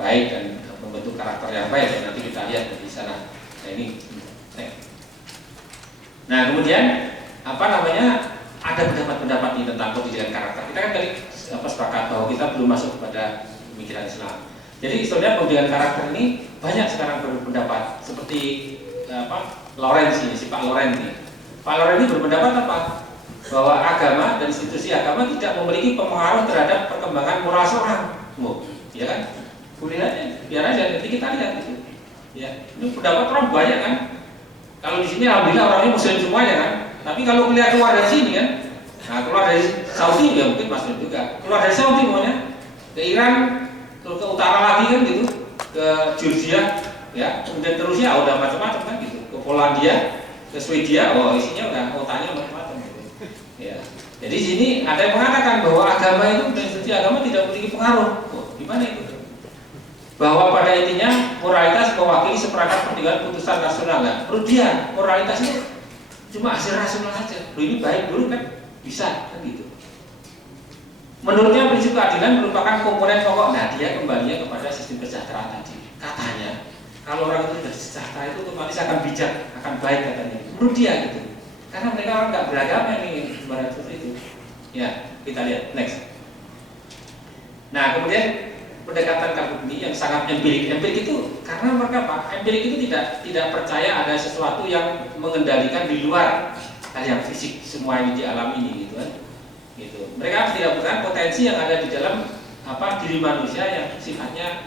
baik dan membentuk karakter yang baik, dan nanti kita lihat di sana. Nah ini. Nah kemudian ada pendapat-pendapat nih tentang pendidikan karakter. Kita kan tadi sepakat bahwa kita belum masuk kepada pemikiran Islam. Jadi sebenarnya pendidikan karakter ini banyak sekarang berpendapat, seperti Lorenz ini, si Pak Lorenz ini. Pak Lorenz ini berpendapat apa? Bahwa agama dan institusi agama tidak memiliki pengaruh terhadap perkembangan moral seorang. Ya kan? Biar aja nanti kita lihat itu. Ya, ini pendapat orang banyak kan. Kalau di sini alhamdulillah orangnya muslim semuanya kan. Tapi kalau melihat keluar dari sini kan, nah keluar dari Saudi ya mungkin muslim juga. Keluar dari Saudi semuanya ke Iran, ke utara lagi kan gitu, ke Georgia, ya, kemudian terus ya udah macam-macam kan gitu. Ke Polandia, ke Swedia, isinya udah otaknya macam-macam gitu. Ya. Jadi sini ada yang mengatakan bahwa agama itu dan institusi agama tidak memiliki pengaruh. Gimana itu? Bahwa pada intinya moralitas mewakili seperangkat pertimbangan putusan rasional. Nah, menurut dia moralitas itu cuma hasil rasional saja. Ini baik dulu kan bisa kan gitu. Menurutnya prinsip keadilan merupakan komponen pokok. Nah, dia kembalinya kepada sistem kesejahteraan tadi. Katanya kalau orang itu sudah sejahtera itu otomatis akan bijak, akan baik katanya. Menurut dia gitu. Karena mereka orang nggak beragama ini ibarat seperti itu. Ya, kita lihat next. Nah, kemudian pendekatan Karbuni yang sangat empirik itu karena mereka empirik itu tidak percaya ada sesuatu yang mengendalikan di luar hal yang fisik semua ini di alam ini gitu kan. Gitu. Mereka tidak bukan potensi yang ada di dalam diri manusia yang sifatnya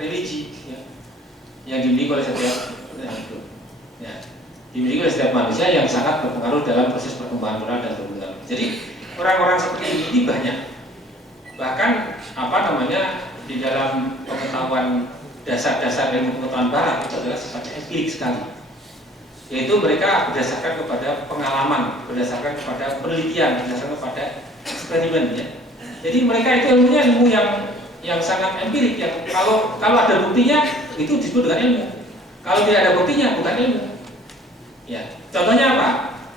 religi ya. Yang dimiliki oleh setiap dimiliki oleh setiap manusia yang sangat berpengaruh dalam proses perkembangan moral dan perkembangan. Jadi orang-orang seperti ini banyak. Bahkan di dalam pengetahuan dasar-dasar ilmu pengetahuan barat itu adalah sifatnya empirik sekali, yaitu mereka berdasarkan kepada pengalaman, berdasarkan kepada penelitian, berdasarkan kepada eksperimen ya. Jadi mereka itu ilmunya ilmu yang sangat empirik yang kalau ada buktinya itu disebut dengan ilmu, kalau tidak ada buktinya bukan ilmu ya. Contohnya apa?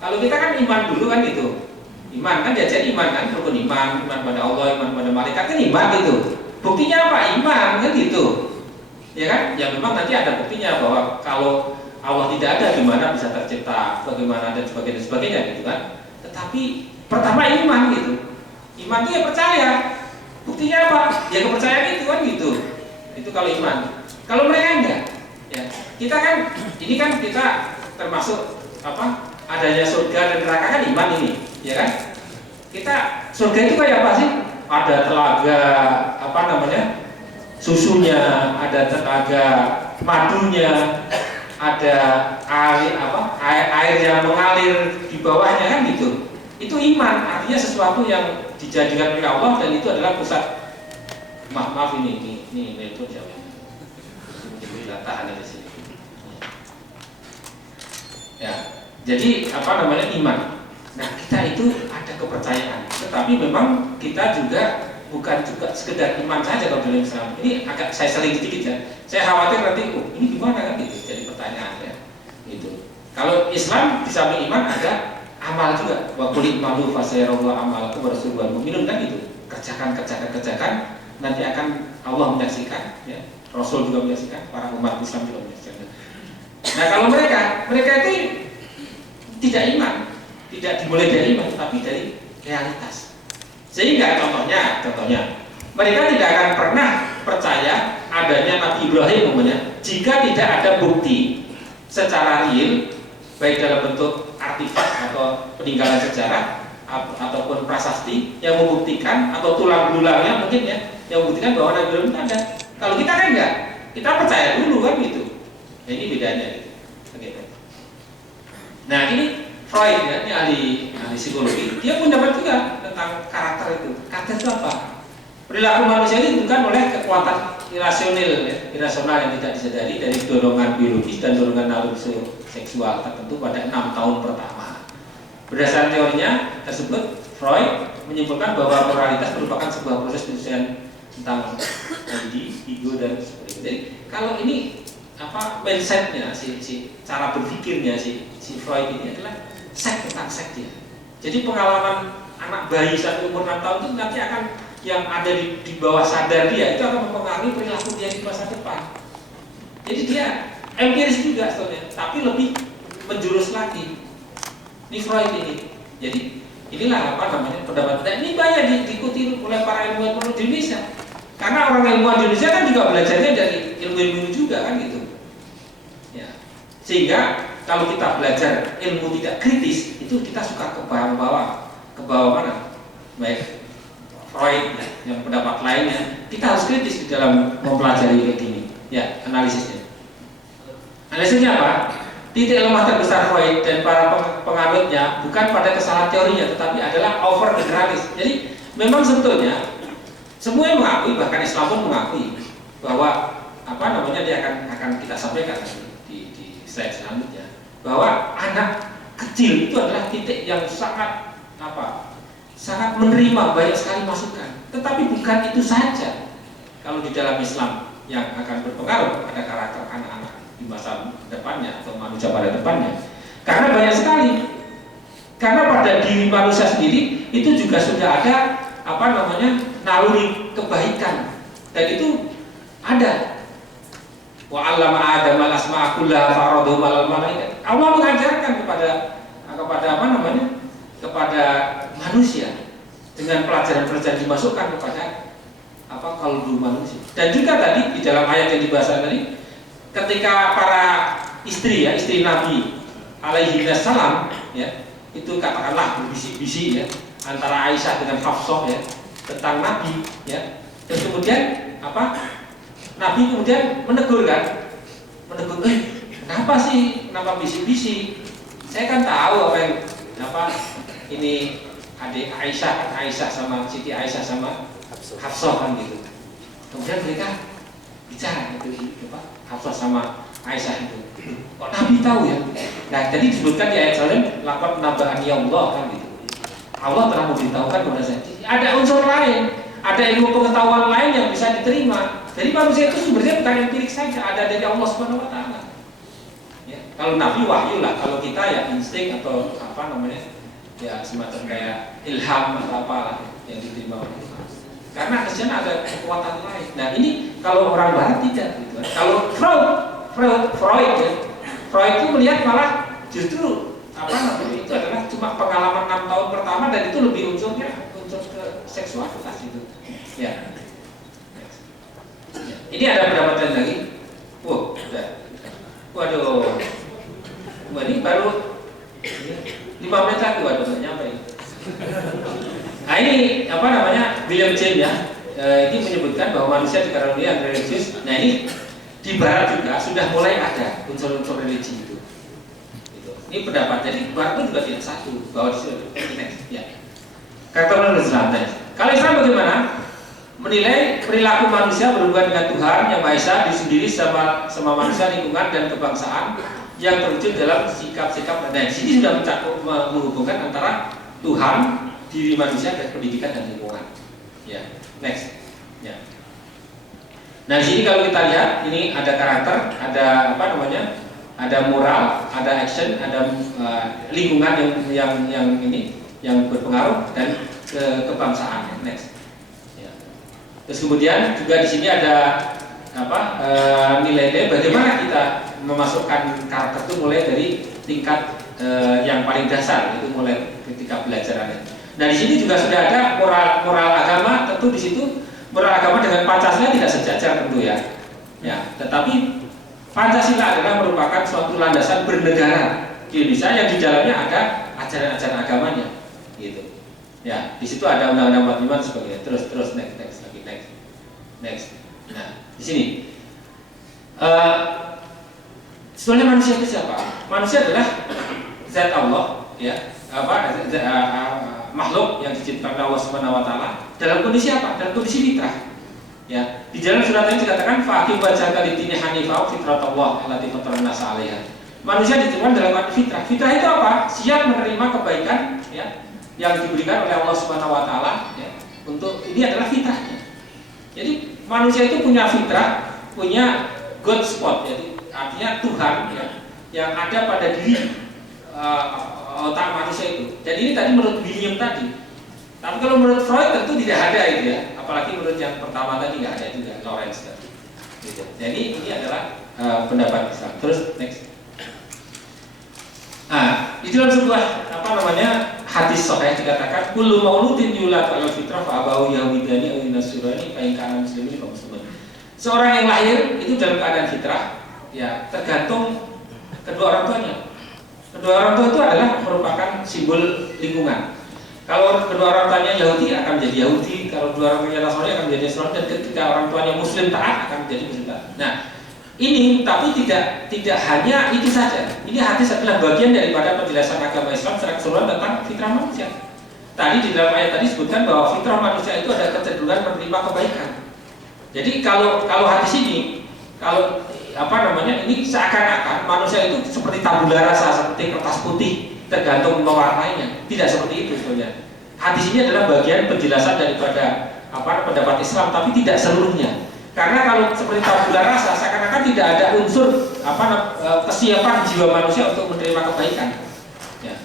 Kalau kita kan iman dulu kan gitu, iman kan diajar iman kan, rukun iman pada Allah, iman pada malaikat kan iman gitu. Buktinya apa? Iman kan gitu. Ya kan? Ya memang nanti ada buktinya bahwa kalau Allah tidak ada gimana bisa tercipta, bagaimana dan sebagainya gitu kan. Tetapi pertama iman gitu. Iman itu ya percaya. Buktinya apa? Ya kepercayaan itu kan gitu. Itu kalau iman. Kalau mereka enggak. Ya. Kita kan kita termasuk adanya surga dan neraka kan iman ini, ya kan? Kita surga itu kayak apa sih? Ada telaga susunya, ada telaga madunya, ada air yang mengalir di bawahnya kan gitu. Itu iman, artinya sesuatu yang dijadikan oleh Allah dan itu adalah pusat. Maaf ini itu jauh. Jadi tahan di sini. Ya, jadi iman. Nah, kita itu ada kepercayaan, tetapi memang kita juga bukan sekedar iman saja kalau dalam Islam. Ini agak saya sering sedikit ya. Saya khawatir nanti, ini gimana kan gitu, jadi pertanyaan ya. Gitu. Kalau Islam di samping iman ada amal juga. Wa qul i'malu fasayarallahu amalakum wa rasuluhu mu'minun kan gitu. Kerjakan nanti akan Allah menyaksikan ya. Rasul juga menyaksikan, para umat Islam juga menyaksikan. Nah, kalau mereka itu tidak iman. Tidak dimulai dari iman, tapi dari realitas. Sehingga contohnya, mereka tidak akan pernah percaya adanya Nabi Ibrahim jika tidak ada bukti secara real, baik dalam bentuk artifak atau peninggalan sejarah ataupun prasasti yang membuktikan atau tulang belulangnya mungkin ya, yang membuktikan bahwa Nabi Ibrahim itu ada. Kalau kita kan enggak, kita percaya dulu kan gitu. Nah, ini bedanya gitu. Oke. Nah, ini Freud ya, ini ahli psikologi, dia pun dapat juga tentang karakter itu. Karakter itu apa? Perilaku manusia ini ditentukan oleh kekuatan irasional yang tidak disadari dari dorongan biologis dan dorongan naluri seksual tertentu pada 6 tahun pertama. Berdasarkan teorinya tersebut, Freud menyimpulkan bahwa moralitas merupakan sebuah proses penyelesaian tentang ego dan seperti itu. Jadi kalau ini mindsetnya, si cara berpikirnya si Freud ini adalah tentang seks dia. Jadi pengalaman anak bayi sampai umur 6 tahun itu nanti akan yang ada di bawah sadar dia itu akan mempengaruhi perilaku dia di masa depan. Jadi dia empiris juga sebetulnya, tapi lebih menjurus lagi. Ini Freud ini. Jadi inilah apa namanya pendapat. Dan ini banyak diikuti oleh para ilmuwan di Indonesia. Karena orang ilmuwan di Indonesia kan juga belajarnya dari ilmu-ilmu juga kan gitu. Ya. Sehingga kalau kita belajar ilmu tidak kritis, itu kita suka ke bawah mana? Baik Freud yang pendapat lainnya, kita harus kritis di dalam mempelajari kayak gini. Ya, analisisnya. Analisisnya apa? Titik lemah terbesar Freud dan para penganutnya bukan pada kesalahan teorinya, tetapi adalah over generalis. Jadi memang sebetulnya semua yang mengakui, bahkan Islam pun mengakui bahwa apa namanya dia akan kita sampaikan di slide selanjutnya, bahwa anak kecil itu adalah titik yang sangat sangat menerima banyak sekali masukan. Tetapi bukan itu saja. Kalau di dalam Islam yang akan berpengaruh pada karakter anak-anak di masa depannya atau manusia pada depannya, karena banyak sekali. Karena pada diri manusia sendiri itu juga sudah ada apa namanya naluri kebaikan, dan itu ada. Wa 'allama Adam al-asma'a kullaha fa'aradahum 'alal malaikat. Allah mengajarkan kepada manusia dengan pelajaran-pelajaran dimasukkan kepada kalbu manusia. Dan juga tadi di dalam ayat yang dibahas tadi, ketika para istri Nabi alaihi salam ya, itu katakanlah berbisik-bisik ya antara Aisyah dengan Hafsah ya tentang Nabi ya. Terus kemudian Nabi kemudian menegur, kenapa bisik-bisik? Saya kan tahu apa yang ini adik Aisyah sama Siti Aisyah sama Hafsah kan gitu. Kemudian mereka bicara itu Hafsah sama Aisyah itu. Kok Nabi tahu ya? Nah, jadi disebutkan di ayat salam laqad naba'ani Allah kan gitu. Allah telah memberitahukan kepada saya. Ada unsur lain, ada ilmu pengetahuan lain yang bisa diterima. Jadi manusia itu sumbernya bukan empirik saja, ada dari Allah Subhanahu wa taala. Ya, kalau Nabi wahyu lah, kalau kita ya insting atau ya semacam kayak ilham atau apa yang diterima oleh Tuhan. Karena kesana ada kekuatan lain. Nah, ini kalau orang barat tidak gitu. Kalau Freud itu melihat malah justru itu adalah cuma pengalaman 6 tahun pertama, dan itu lebih unsur ke seksualitas itu. Ya. Ini ada pendapat lain lagi. Waduh. Ini baru 5 menit lagi, waduh nggak nyampe. Nah ini William James ya, ini menyebutkan bahwa manusia dikaruniai yang religius. Nah ini di Barat juga sudah mulai ada unsur-unsur religi itu. Ini pendapat. Jadi Barat itu juga tidak satu bahwa di sini. Ya. Kata menurut Islam. Kalau Islam bagaimana? Menilai perilaku manusia berhubungan dengan Tuhan yang Maha Esa, diri sendiri sama manusia, lingkungan dan kebangsaan yang terwujud dalam sikap-sikap. Nah, di sini sudah menghubungkan antara Tuhan, diri manusia, dan pendidikan dan lingkungan. Ya, next. Ya. Nah, di sini kalau kita lihat, ini ada karakter, ada ada moral, ada action, ada lingkungan yang berpengaruh, dan kebangsaan. Next. Terus kemudian juga di sini ada nilai-nilai bagaimana kita memasukkan karakter itu mulai dari tingkat yang paling dasar, itu mulai ketika belajarannya. Nah di sini juga sudah ada moral agama. Tentu di situ moral agama dengan Pancasila tidak sejajar tentu ya. Tetapi Pancasila adalah merupakan suatu landasan bernegara di Indonesia yang di dalamnya ada ajaran-ajaran agamanya, gitu. Ya, di situ ada Undang-Undang 45 dan sebagainya. Terus next. Nah, di sini sebenarnya manusia itu siapa? Manusia adalah zat Allah, ya, makhluk yang diciptakan Allah Subhanahu wa taala dalam kondisi apa? Dalam kondisi fitrah. Ya, di dalam surat ini dikatakan faqim wajhaka lid-dini hanifah fitratullah allati fatara an-nasa 'alaiha. Manusia diciptakan dalam fitrah. Fitrah itu apa? Siap menerima kebaikan, ya, yang diberikan oleh Allah Subhanahu wa taala, ya. Ini adalah fitrahnya. Jadi manusia itu punya fitrah, punya God spot, jadi artinya Tuhan ya, yang ada pada diri otak manusia itu. Dan ini tadi menurut William tadi. Tapi kalau menurut Freud tentu tidak ada itu ya. apalagi menurut yang pertama tadi nggak ada juga, Lawrence tadi. Gitu. Jadi ini adalah pendapat Islam. Terus next. Di dalam sebuah hadis sahih dikatakan kullu mauludin yulad 'alal fitrah fa abahu yahudani aw nasrani fa in kana muslimin fa muslimun. Seorang yang lahir itu dalam keadaan fitrah, ya tergantung kedua orang tuanya. Kedua orang tua itu adalah merupakan simbol lingkungan. Kalau kedua orang tuanya Yahudi akan menjadi Yahudi, kalau kedua orang tuanya Nasrani akan menjadi Nasrani, dan ketika orang tuanya Muslim taat akan menjadi Muslim taat. Nah, ini tapi tidak hanya itu saja. Ini hadis adalah bagian daripada penjelasan agama Islam secara keseluruhan tentang fitrah manusia. Tadi di dalam ayat tadi disebutkan bahwa fitrah manusia itu ada kecenderungan menerima kebaikan. Jadi kalau hadis ini, ini seakan-akan manusia itu seperti tabula rasa, seperti kertas putih, tergantung mewarnainya. Tidak seperti itu sebenarnya. Hadis ini adalah bagian penjelasan daripada pendapat Islam, tapi tidak seluruhnya. Karena kalau seperti tabula rasa, seakan-akan tidak ada unsur kesiapan jiwa manusia untuk menerima kebaikan. Ya.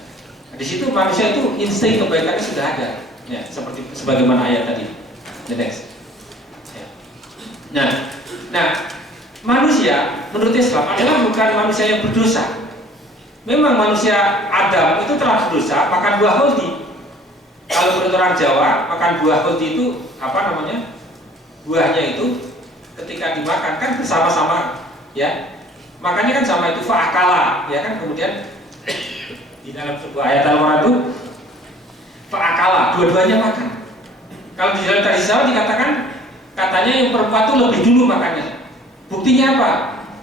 Di situ manusia itu insting kebaikannya sudah ada, ya, seperti sebagaimana ayat tadi. The next. Ya. Nah, manusia menurut Islam adalah bukan manusia yang berdosa. Memang manusia Adam itu telah berdosa, makan buah khuldi. Kalau menurut orang Jawa, makan buah khuldi itu buahnya itu ketika dimakan kan bersama-sama, ya. Makanya kan sama itu fa'akala, ya kan. Kemudian di dalam sebuah ayat Al-Qur'an itu fa'akala, dua-duanya makan. Kalau di dalam tradisi Jawa dikatakan katanya yang perempuan itu lebih dulu makannya. Buktinya apa?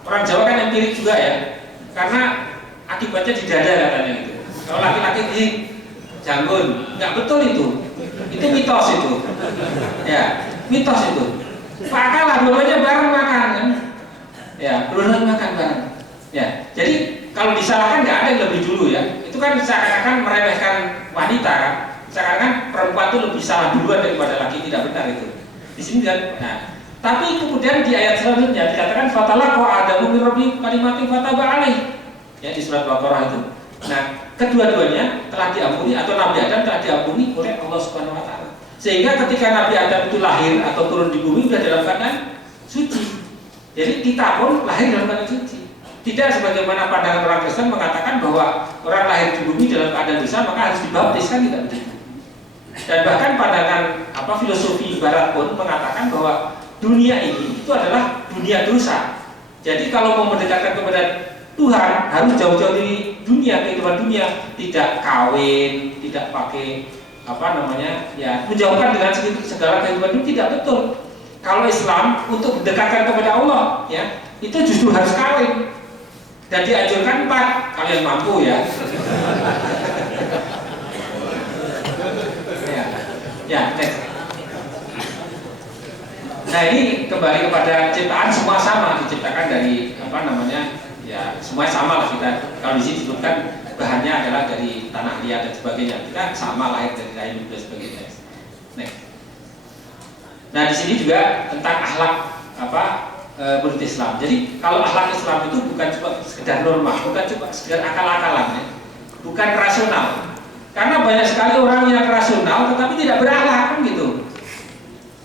Orang Jawa kan empirik juga ya. Karena akibatnya di dada katanya gitu. Kalau laki-laki di janggut, nggak betul itu. Itu mitos itu. Ya, mitos itu. Fakalah dua-duanya bareng makan kan? Ya, dua-duanya makan bareng. Ya, jadi kalau disalahkan nggak ada yang lebih dulu ya. Itu kan seakan-akan meremehkan wanita kan. Seakan-akan perempuan itu lebih salah duluan daripada laki, tidak benar itu. Di sini kan. Nah, tapi kemudian di ayat selanjutnya dikatakan fatalaqa Adamu min rabbi kalimatin fataba alaih. Ya, di surat Baqarah itu. Nah, kedua-duanya telah diampuni atau Nabi Adam telah diampuni oleh Allah Subhanahu wa taala. Sehingga ketika Nabi Adam itu lahir atau turun di bumi sudah dalam keadaan suci. Jadi kita pun lahir dalam keadaan suci. Tidak sebagaimana pandangan orang Kristen mengatakan bahwa orang lahir di bumi dalam keadaan dosa maka harus dibaptis, kan tidak begitu. Dan bahkan pandangan filosofi barat pun mengatakan bahwa dunia ini itu adalah dunia dosa. Jadi kalau mau mendekatkan kepada Tuhan harus jauh-jauh dari dunia, kehidupan dunia, tidak kawin, tidak pakai menjauhkan dengan segala kehidupan dunia, tidak betul. Kalau Islam untuk mendekatkan kepada Allah, ya, itu justru harus kawin. Dan dianjurkan 4, kalian mampu ya. Ya, next. Nah, ini kembali kepada ciptaan, semua sama diciptakan dari ya semuanya sama lah kita. Kalau di sini disebutkan bahannya adalah dari tanah liat dan sebagainya. Kita sama lahir dari rahim ibu dan sebagainya. Next. Nah, di sini juga tentang akhlak menurut Islam. Jadi kalau akhlak Islam itu bukan cuma sekedar norma, bukan cuma sekedar akal-akalan, ya. Bukan rasional. Karena banyak sekali orang yang rasional tetapi tidak berakhlak, kan gitu.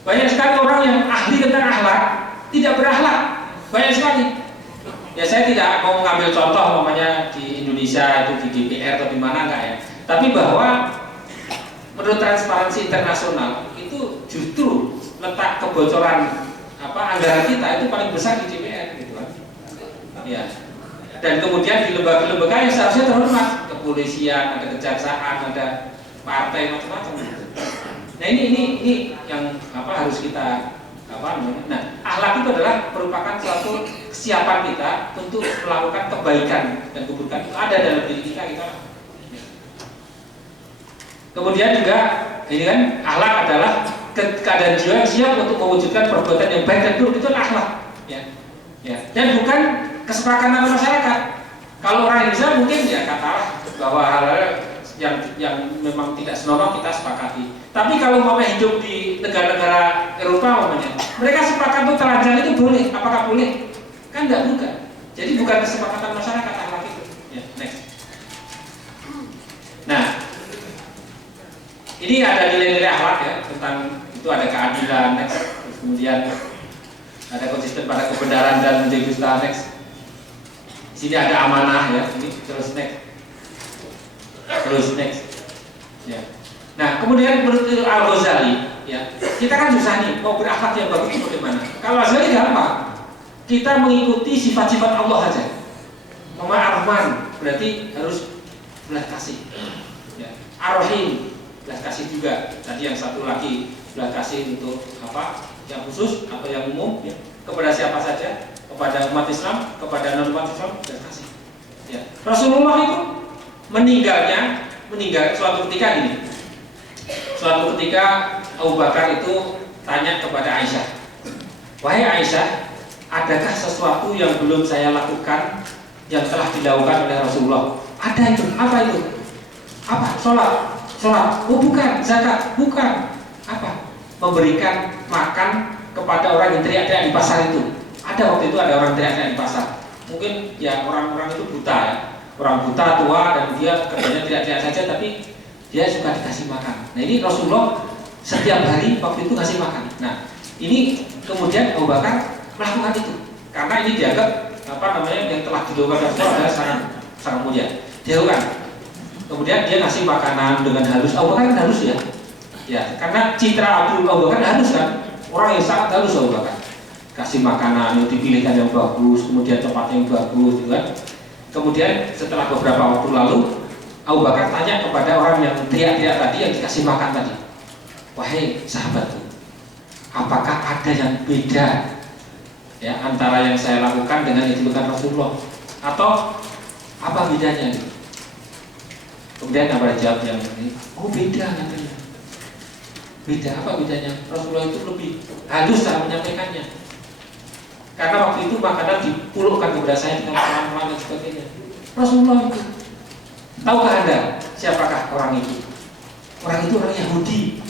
Banyak sekali orang yang ahli tentang akhlak tidak berakhlak. Banyak sekali. Ya, saya tidak mau mengambil contoh di Indonesia itu di DPR atau di mana enggak ya. Tapi bahwa menurut Transparansi Internasional itu justru letak kebocoran anggaran kita itu paling besar di DPR gitu kan. Ya. Dan kemudian di lembaga-lembaga yang seharusnya terhormat, kepolisian, ada kejaksaan, ada partai macam-macam. Nah, ini yang harus kita Nah, akhlak itu adalah merupakan suatu kesiapan kita untuk melakukan kebaikan dan keburukan itu ada dalam diri kita. Kemudian juga ini kan akhlak adalah keadaan jiwa yang siap untuk mewujudkan perbuatan yang baik dan buruk, itu akhlak, ya. Dan bukan kesepakatan masyarakat. Kalau orang Indonesia mungkin ya katalah bahwa hal-hal yang memang tidak senonoh kita sepakati. Tapi kalau mau hidup di negara-negara Eropa mereka sepakat untuk telanjang itu boleh. Apakah boleh? Kan tidak bukan. Jadi bukan kesepakatan masyarakat akhlak itu. Ya, next. Nah, ini ada nilai-nilai akhlak ya tentang itu ada keadilan, next. Terus kemudian ada konsisten pada kebenaran dan menjadi dusta, next. Di sini ada amanah ya, ini terus next, ya. Nah kemudian menurut Al-Ghazali, ya kita kan susah nih mau berakhlak yang bagus itu bagaimana? Kalau Al-Ghazali gampang, kita mengikuti sifat-sifat Allah aja. Ar-Rahman berarti harus belas kasih, ya. Ar-Rahim belas kasih juga. Tadi yang satu lagi belas kasih untuk apa? Yang khusus atau yang umum, ya. Kepada siapa saja, kepada umat Islam, kepada non umat Islam belas kasih. Ya. Rasulullah itu meninggal suatu ketika ini. Suatu ketika Abu Bakar itu tanya kepada Aisyah, wahai Aisyah, adakah sesuatu yang belum saya lakukan yang telah dilakukan oleh Rasulullah? Ada itu. Apa itu? Apa? Sholat. Oh bukan. Zakat. Bukan. Apa? Memberikan makan kepada orang yang teriak-teriak di pasar itu. Ada waktu itu ada orang teriak-teriak di pasar. Mungkin ya orang-orang itu buta ya. Orang buta tua dan dia kerjanya teriak-teriak saja, tapi dia suka dikasih makan. Nah ini Rasulullah setiap hari waktu itu ngasih makan. Nah ini kemudian Abu Bakar melakukan itu karena ini dianggap yang telah dilakukan Rasulullah adalah sangat mulia. Dia lakukan. Kemudian dia ngasih makanan dengan halus. Abu Bakar kan halus ya. Ya karena citra Abu Bakar halus kan. Orang yang sangat halus Abu Bakar. Kasih makanan, yang dipilihkan yang bagus, kemudian tempatnya yang bagus, gitu kan. Kemudian setelah beberapa waktu lalu Abu Bakar tanya kepada orang yang teriak-teriak tadi, yang dikasih makan tadi, wahai sahabatku, apakah ada yang beda ya antara yang saya lakukan dengan yang dilakukan Rasulullah, atau apa bedanya? Kemudian apa jawab yang ini? Oh beda katanya. Beda apa bedanya? Rasulullah itu lebih halus cara menyampaikannya. Karena waktu itu makanan dipulukkan kepada saya dengan pelan-pelan dan sebagainya. Rasulullah itu. Tahukah Anda siapakah orang itu? Orang itu orang Yahudi.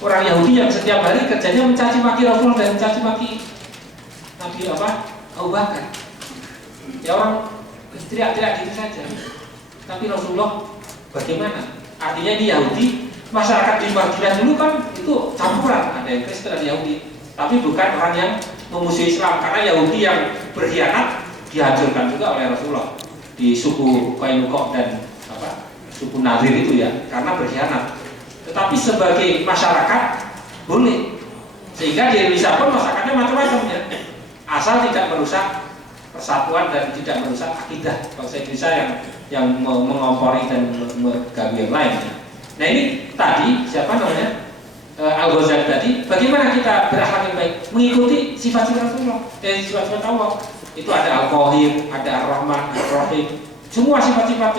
Orang Yahudi yang setiap hari kerjanya mencaci maki Rasulullah dan mencaci maki Nabi Abu Bakar. Ya orang teriak-teriak gitu saja. Tapi Rasulullah bagaimana? Artinya di Yahudi, masyarakat di Madinah dulu kan itu campuran, ada yang Kristen, ada Yahudi. Tapi bukan orang yang memusuhi Islam, karena Yahudi yang berkhianat dihancurkan juga oleh Rasulullah di suku Qainuqa dan suku Nadir itu ya, karena berkhianat. Tetapi sebagai masyarakat boleh, sehingga di Indonesia pun masyarakatnya macam-macam ya, asal tidak merusak persatuan dan tidak merusak akidah bangsa Indonesia yang mengompori dan mengganggu yang lain. Nah ini tadi siapa namanya Al-Ghazali tadi, bagaimana kita berakhlak yang baik mengikuti sifat-sifat Rasulullah, sifat-sifat Allah. Itu ada Al-Qahir, ada Ar-Rahman, Ar-Rahim, semua sifat-sifat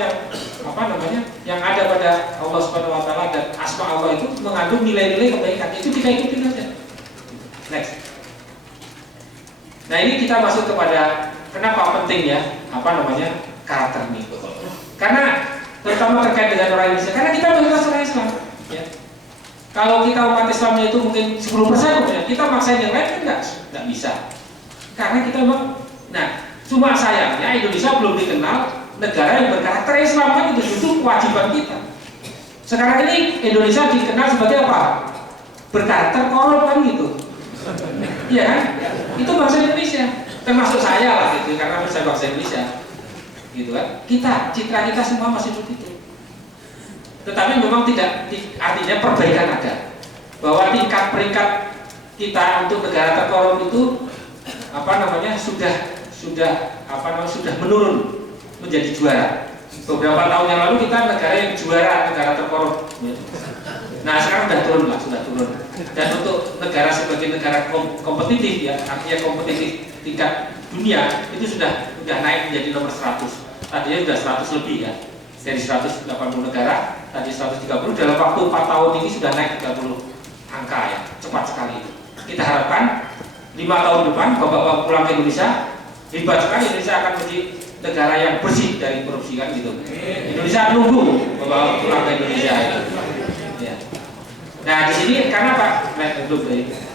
yang ada pada Allah Subhanahu wa taala dan asma Allah itu mengandung nilai-nilai kebaikan. Itu kita ikuti saja. Next. Nah, ini kita masuk kepada kenapa pentingnya karakter ini. Karena terutama terkait dengan orang Indonesia, karena kita mayoritas orang Islam, ya. Kalau kita umat Islamnya itu mungkin 10%, ya, kita maksain yang lain kan nggak bisa. Karena kita memang, cuma sayangnya Indonesia belum dikenal negara yang berkarakter Islam, kan itu justru kewajiban kita. Sekarang ini Indonesia dikenal sebagai apa? Berkarakter korup kan gitu. Iya kan? Itu bangsa Indonesia. Termasuk saya lah gitu, karena saya bangsa Indonesia. Gitu kan? Citra kita semua masih begitu. Tetapi memang tidak, artinya perbaikan ada. Bahwa tingkat peringkat kita untuk negara terkorup itu sudah menurun menjadi juara. Beberapa tahun yang lalu kita negara yang juara, negara terkorup. Nah sekarang sudah turun. Dan untuk negara sebagai negara kompetitif ya, artinya kompetitif tingkat dunia itu sudah naik menjadi nomor 100. Tadinya sudah 100 lebih ya. Dari 180 negara, tadi 130, dalam waktu 4 tahun ini sudah naik 30 angka ya, cepat sekali. Kita harapkan 5 tahun depan Bapak-bapak pulang ke Indonesia, hebat sekali Indonesia akan menjadi negara yang bersih dari korupsi kan gitu. Indonesia nunggu Bapak pulang ke Indonesia itu. Ya. Nah di sini karena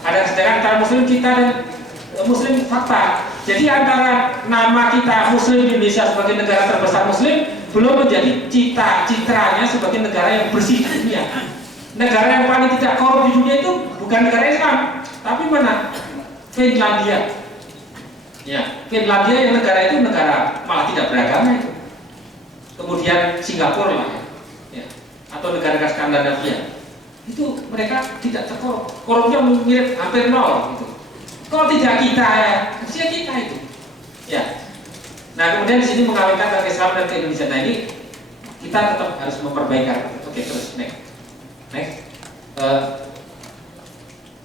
ada kesenjangan antara Muslim kita dan Muslim fakta. Jadi antara nama kita Muslim di Indonesia sebagai negara terbesar Muslim belum menjadi citranya sebagai negara yang bersih di dunia. negara yang paling tidak korup di dunia itu bukan negara Islam, tapi mana? Finlandia. Ya, Finlandia yang negara itu negara malah tidak beragama itu. Kemudian Singapura lah, ya, atau negara-negara Skandinavia, itu mereka tidak terkorup, korupnya mirip hampir nol gitu. Kalau tidak kita ya, harusnya kita itu. Ya. Nah kemudian di sini mengawinkan antara Islam dan Indonesia. Nah ini kita tetap harus memperbaikan. Oke terus next.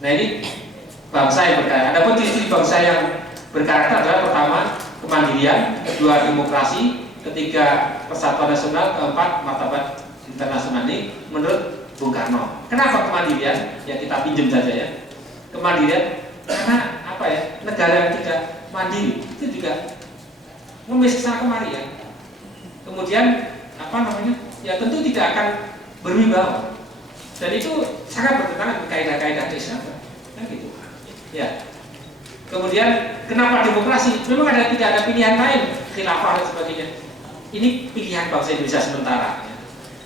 Nah ini bangsa yang berkarakter. Ada pun ciri bangsa yang berkarakter adalah pertama kemandirian, kedua demokrasi, ketiga persatuan nasional, keempat martabat internasional. Ini menurut Bung Karno. Kenapa kemandirian? Ya kita pinjam saja ya. Kemandirian karena apa ya? Negara yang tidak mandiri itu juga ngemis kesana kemari ya. Kemudian apa namanya? Ya tentu tidak akan berwibawa. Dan itu sangat bertentangan dengan kaidah-kaidah Islam. Kan gitu. Ya. Kemudian kenapa demokrasi? Memang tidak ada pilihan lain, khilafah dan sebagainya. Ini pilihan bangsa Indonesia sementara. Ya.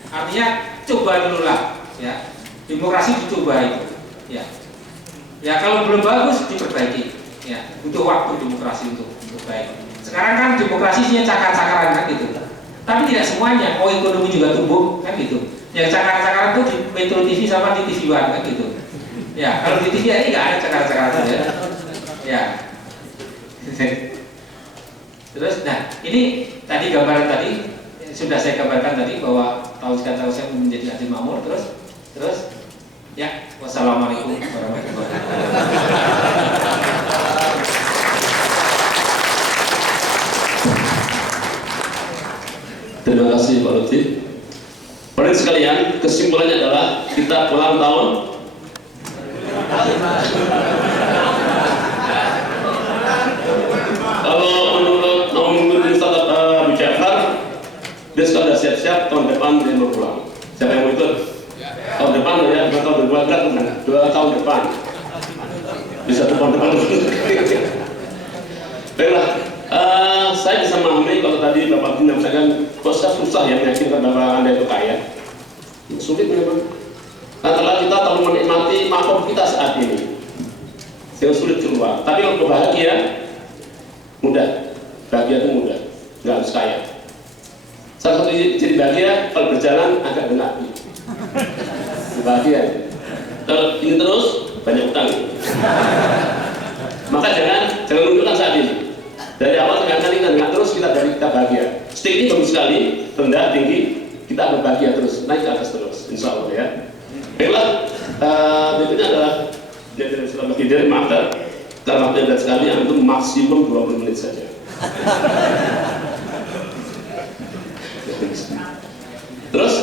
Artinya coba dulu lah, ya. Demokrasi dicoba itu, ya. Ya kalau belum bagus diperbaiki, ya. Butuh waktu demokrasi untuk baik. Sekarang kan demokrasi isinya cakar-cakaran kan gitu. Tapi tidak semuanya. Oh ekonomi juga tumbuh kan gitu. Yang cakar-cakaran itu di Metro TV sama di TV One kan gitu. Ya kalau di TV ini nggak ada cakar-cakaran ya. Ya. Terus, nah ini tadi gambaran tadi sudah saya gambarkan tadi bahwa tahun saya menjadi adil makmur. Terus, ya. Wassalamualaikum warahmatullahi wabarakatuh. Terima kasih Pak Lutfi. Para sekalian, kesimpulannya adalah kita ulang tahun. Kalau menurut Bu Jafar, dia sudah siap-siap tahun depan dia mau pulang. Siapa yang mau ikut? Tahun depan ya, bukan tahun depan, 2 tahun depan. Bisa tahun depan. Baiklah, saya bisa memahami kalau tadi Bapak menyampaikan proses susah ya meyakinkan bahwa Anda itu kaya. Sulit memang. Karena kita terlalu menikmati makom kita saat ini, yang sulit keluar. Tapi kalau bahagia, mudah. Bahagia itu mudah, nggak harus kaya. Salah satu ciri bahagia kalau berjalan agak benar. Bahagia. Kalau ingin terus banyak utang. Maka jangan menunjukkan saat ini. Dari awal dengan terus kita bahagia. Stick ini bagus sekali, rendah, tinggi, kita akan bahagia terus, naik ke atas terus, insya Allah ya. Baiklah, berikutnya adalah dari selama tidur, maaf karena waktu yang sekali, itu maksimum 20 menit saja. Terus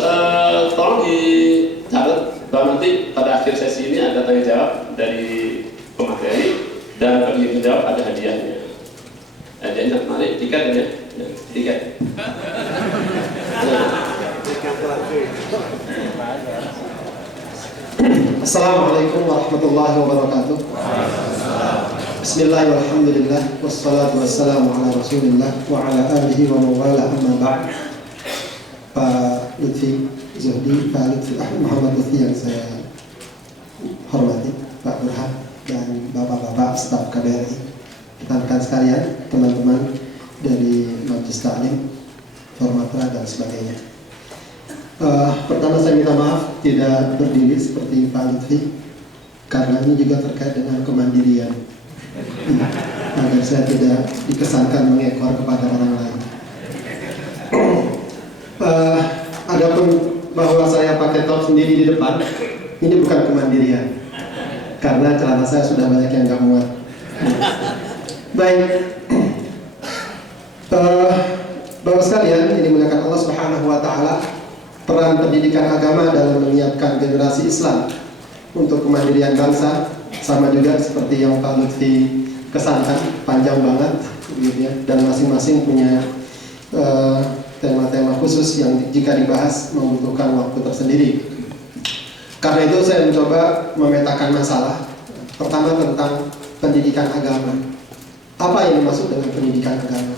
tolong dicatat bahwa nanti pada akhir sesi ini ada tanya jawab dari pemateri dan bagi yang menjawab ada hadiahnya. Hadiahnya menarik, tiket ya, tiket. Assalamualaikum warahmatullahi wabarakatuh. Bismillahirrahmanirrahim. Wassalatu wassalamu ala rasulillah wa ala alihi wa mawala amma ba'd. Pak Lutfi Zuhdi, Pak Lutfi Muhammad Lutfi yang saya hormati, Pak Burhan dan Bapak-bapak staf KBRI, rekan-rekan sekalian, teman-teman dari Majelis Taklim, Formatura dan sebagainya. Pertama saya minta maaf tidak berdiri seperti Pak Lutfi karena ini juga terkait dengan kemandirian, agar saya tidak dikesankan mengekor kepada orang lain. Adapun bahwa saya pakai top sendiri di depan, ini bukan kemandirian karena celana saya sudah banyak yang nggak muat. Baik, Bapak sekalian, ini dimuliakan Allah Subhanahu wa Ta'ala. Peran pendidikan agama dalam menyiapkan generasi Islam untuk kemandirian bangsa sama juga seperti yang Pak Lutfi kesankan, panjang banget gitu ya, dan masing-masing punya tema-tema khusus yang jika dibahas membutuhkan waktu tersendiri. Karena itu saya mencoba memetakan masalah. Pertama tentang pendidikan agama. Apa yang dimaksud dengan pendidikan agama?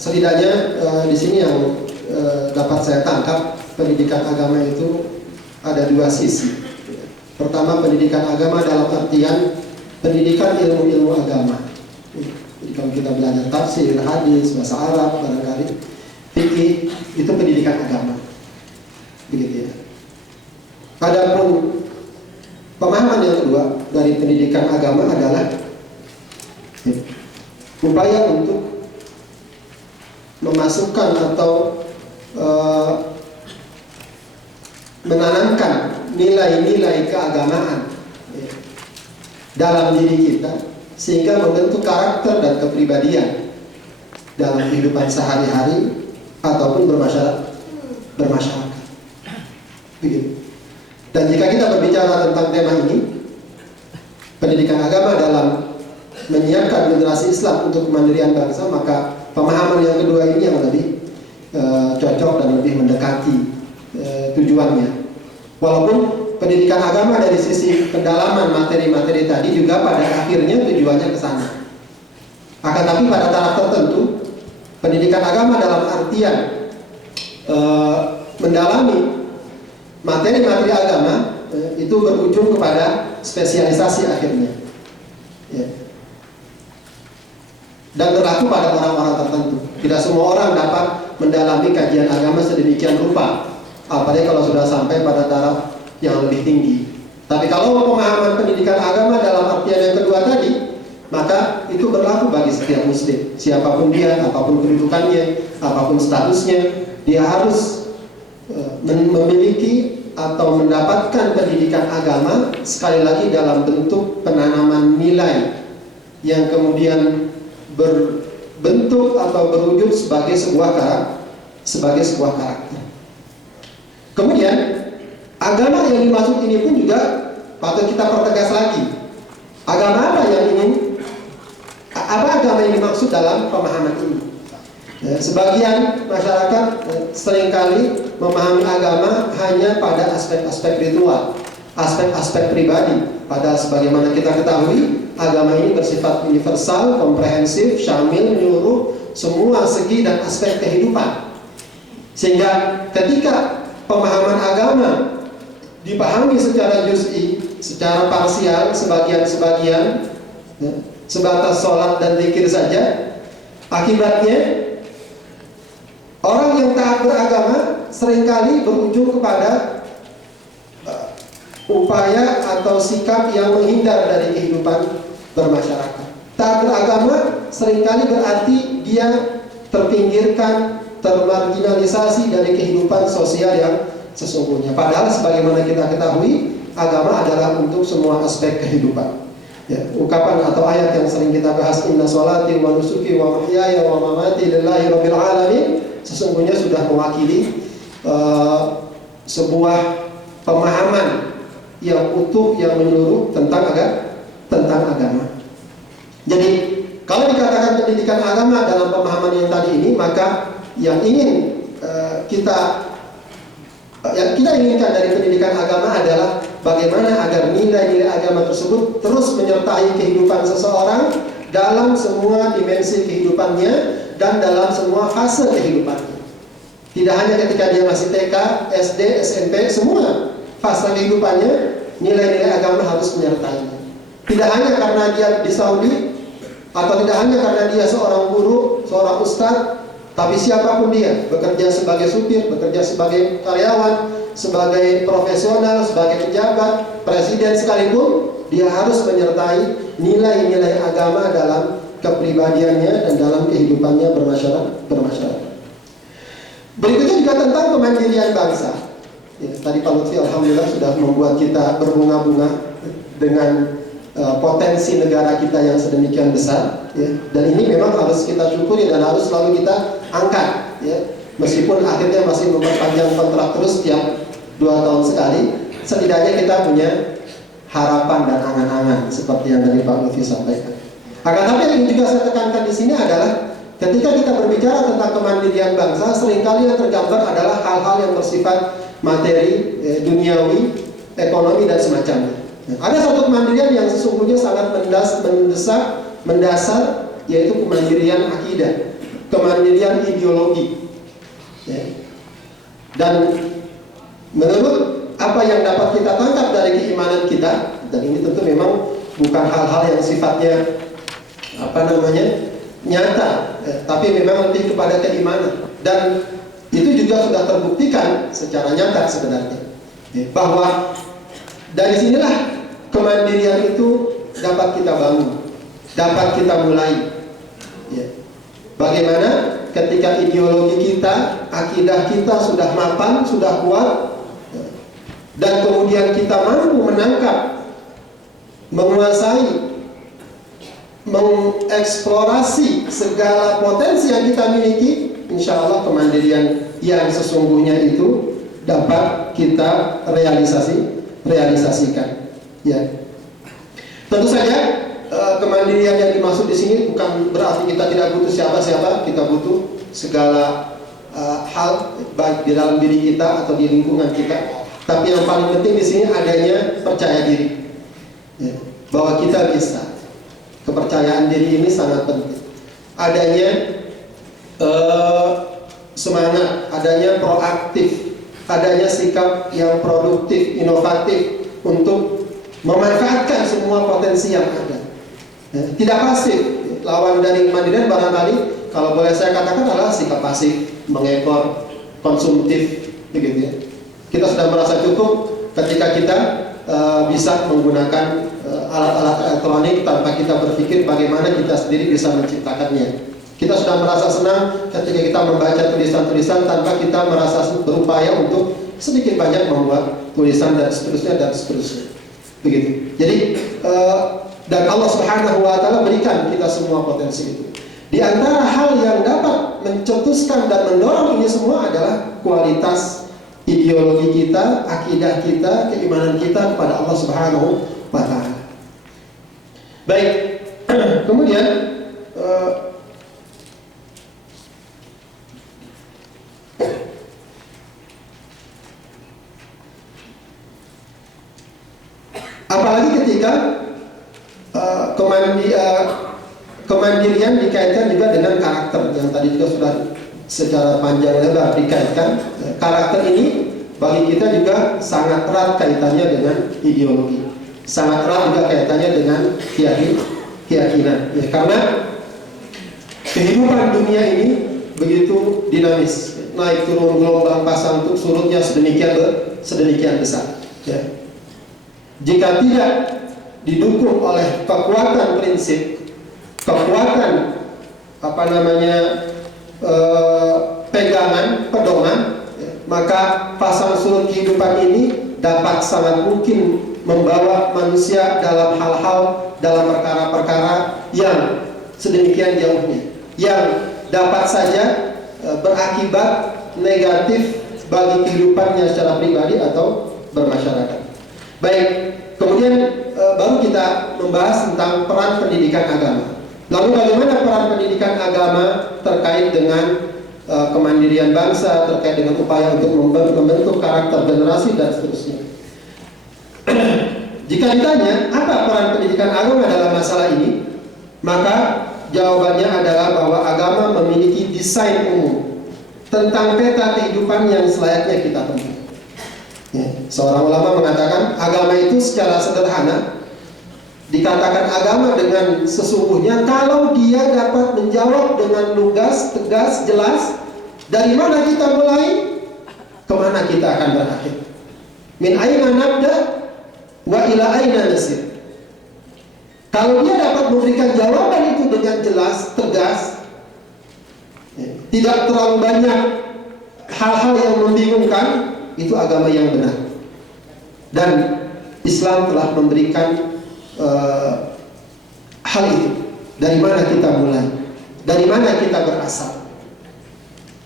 Setidaknya di sini yang dapat saya tangkap, pendidikan agama itu ada dua sisi. Pertama, pendidikan agama dalam artian pendidikan ilmu-ilmu agama. Jadi kalau kita belajar tafsir, hadis, bahasa Arab, barangkali fikih, itu pendidikan agama. Begitu ya. Adapun pemahaman yang kedua dari pendidikan agama adalah upaya untuk memasukkan atau menanamkan nilai-nilai keagamaan dalam diri kita sehingga membentuk karakter dan kepribadian dalam kehidupan sehari-hari ataupun bermasyarakat. Begitu. Dan jika kita berbicara tentang tema ini, pendidikan agama dalam menyiapkan generasi Islam untuk kemandirian bangsa, maka pemahaman yang kedua ini yang lebih cocok dan lebih mendekati tujuannya. Walaupun pendidikan agama dari sisi pendalaman materi-materi tadi juga pada akhirnya tujuannya ke sana. Akan tapi pada taraf tertentu, pendidikan agama dalam artian mendalami materi-materi agama itu berujung kepada spesialisasi akhirnya. Ya. Dan berlaku pada orang-orang tertentu. Tidak semua orang dapat mendalami kajian agama sedemikian rupa, apalagi kalau sudah sampai pada taraf yang lebih tinggi. Tapi kalau pemahaman pendidikan agama dalam artian yang kedua tadi, maka itu berlaku bagi setiap muslim. Siapapun dia, apapun kedudukannya, apapun statusnya, dia harus memiliki atau mendapatkan pendidikan agama, sekali lagi dalam bentuk penanaman nilai yang kemudian berbentuk atau berwujud sebagai sebuah karakter. Kemudian agama yang dimaksud ini pun juga patut kita pertegas lagi. Agama apa agama yang dimaksud dalam pemahaman ini? Sebagian masyarakat seringkali memahami agama hanya pada aspek-aspek ritual, aspek-aspek pribadi. Padahal sebagaimana kita ketahui, agama ini bersifat universal, komprehensif, syamil, menyeluruh semua segi dan aspek kehidupan. Sehingga ketika pemahaman agama dipahami secara juz'i, secara parsial, sebagian-sebagian, sebatas sholat dan zikir saja, akibatnya orang yang taat beragama seringkali berujung kepada upaya atau sikap yang menghindar dari kehidupan bermasyarakat. Taat beragama seringkali berarti dia terpinggirkan, termarginalisasi dari kehidupan sosial yang sesungguhnya. Padahal sebagaimana kita ketahui, agama adalah untuk semua aspek kehidupan. Ya, ungkapan atau ayat yang sering kita bahas, inna sholati wa nusuki wa mahyaya wa mamati lillahi rabbil alamin, sesungguhnya sudah mewakili sebuah pemahaman yang utuh, yang menyeluruh tentang agama. Jadi kalau dikatakan pendidikan agama dalam pemahaman yang tadi ini, maka yang kita inginkan dari pendidikan agama adalah bagaimana agar nilai-nilai agama tersebut terus menyertai kehidupan seseorang dalam semua dimensi kehidupannya dan dalam semua fase kehidupannya. Tidak hanya ketika dia masih TK, SD, SMP, semua fase kehidupannya nilai-nilai agama harus menyertainya. Tidak hanya karena dia di Saudi, atau tidak hanya karena dia seorang guru, seorang ustadz, tapi siapapun dia, bekerja sebagai supir, bekerja sebagai karyawan, sebagai profesional, sebagai pejabat, presiden sekalipun, dia harus menyertai nilai-nilai agama dalam kepribadiannya dan dalam kehidupannya bermasyarakat. Berikutnya juga tentang kemandirian bangsa. Ya, tadi Pak Lutfi alhamdulillah sudah membuat kita berbunga-bunga dengan potensi negara kita yang sedemikian besar, ya. Dan ini memang harus kita syukuri dan harus selalu kita angkat, ya. Meskipun akhirnya masih memperpanjang kontrak terus tiap 2 tahun sekali, setidaknya kita punya harapan dan angan-angan seperti yang tadi Pak Lutfi sampaikan. Akan tapi yang juga saya tekankan di sini adalah ketika kita berbicara tentang kemandirian bangsa, seringkali yang tergambar adalah hal-hal yang bersifat materi, duniawi, ekonomi dan semacamnya. Ada satu kemandirian yang sesungguhnya sangat mendasar, yaitu kemandirian akidah, kemandirian ideologi. Ya. Dan menurut apa yang dapat kita tangkap dari keimanan kita, dan ini tentu memang bukan hal-hal yang sifatnya nyata, tapi memang lebih kepada keimanan, dan itu juga sudah terbuktikan secara nyata sebenarnya, bahwa dari sinilah kemandirian itu dapat kita bangun, dapat kita mulai. Bagaimana ketika ideologi kita, akidah kita sudah mapan, sudah kuat, dan kemudian kita mampu menangkap, menguasai, mengeksplorasi segala potensi yang kita miliki, insya Allah kemandirian yang sesungguhnya itu dapat kita realisasikan. Tentu saja kemandirian yang dimaksud di sini bukan berarti kita tidak butuh siapa-siapa, kita butuh segala hal baik di dalam diri kita atau di lingkungan kita. Tapi yang paling penting di sini adanya percaya diri, bahwa kita bisa. Kepercayaan diri ini sangat penting. Adanya semangat, adanya proaktif, adanya sikap yang produktif, inovatif untuk memanfaatkan semua potensi yang ada. Tidak pasif. Lawan dari kemandirian barangkali kalau boleh saya katakan adalah sikap pasif, mengekor, konsumtif, begitu ya. Kita sudah merasa cukup ketika kita bisa menggunakan alat-alat elektronik tanpa kita berpikir bagaimana kita sendiri bisa menciptakannya. Kita sudah merasa senang ketika kita membaca tulisan-tulisan tanpa kita merasa berupaya untuk sedikit banyak membuat tulisan dan seterusnya dan seterusnya. Begitu. Jadi dan Allah Subhanahu wa taala berikan kita semua potensi itu. Di antara hal yang dapat mencetuskan dan mendorong ini semua adalah kualitas ideologi kita, akidah kita, keimanan kita kepada Allah Subhanahu wa taala. Baik. Kemudian apalagi ketika kemandirian dikaitkan juga dengan karakter yang tadi juga sudah secara panjang lebar dikaitkan. Karakter ini bagi kita juga sangat erat kaitannya dengan ideologi, sangat erat juga kaitannya dengan keyakinan. Karena kehidupan dunia ini begitu dinamis, naik turun gelombang pasang surutnya sedemikian besar. Jika tidak didukung oleh kekuatan prinsip, kekuatan pegangan, pedoman, maka pasang surut kehidupan ini dapat sangat mungkin membawa manusia dalam hal-hal, dalam perkara-perkara yang sedemikian jauhnya, yang dapat saja berakibat negatif bagi kehidupannya secara pribadi atau bermasyarakat. Baik, kemudian baru kita membahas tentang peran pendidikan agama. Lalu bagaimana peran pendidikan agama terkait dengan kemandirian bangsa, terkait dengan upaya untuk membentuk karakter generasi dan seterusnya. Jika ditanya apa peran pendidikan agama dalam masalah ini, maka jawabannya adalah bahwa agama memiliki desain umum tentang peta kehidupan yang selayaknya kita tempuh. Seorang ulama mengatakan agama itu secara sederhana dikatakan agama dengan sesungguhnya kalau dia dapat menjawab dengan lugas, tegas, jelas dari mana kita mulai, kemana kita akan berakhir. Min aina nabda wa ila aina nasir. Kalau dia dapat memberikan jawaban itu dengan jelas, tegas, tidak terlalu banyak hal-hal yang membingungkan, itu agama yang benar. Dan Islam telah memberikan hal itu. Dari mana kita mulai, dari mana kita berasal,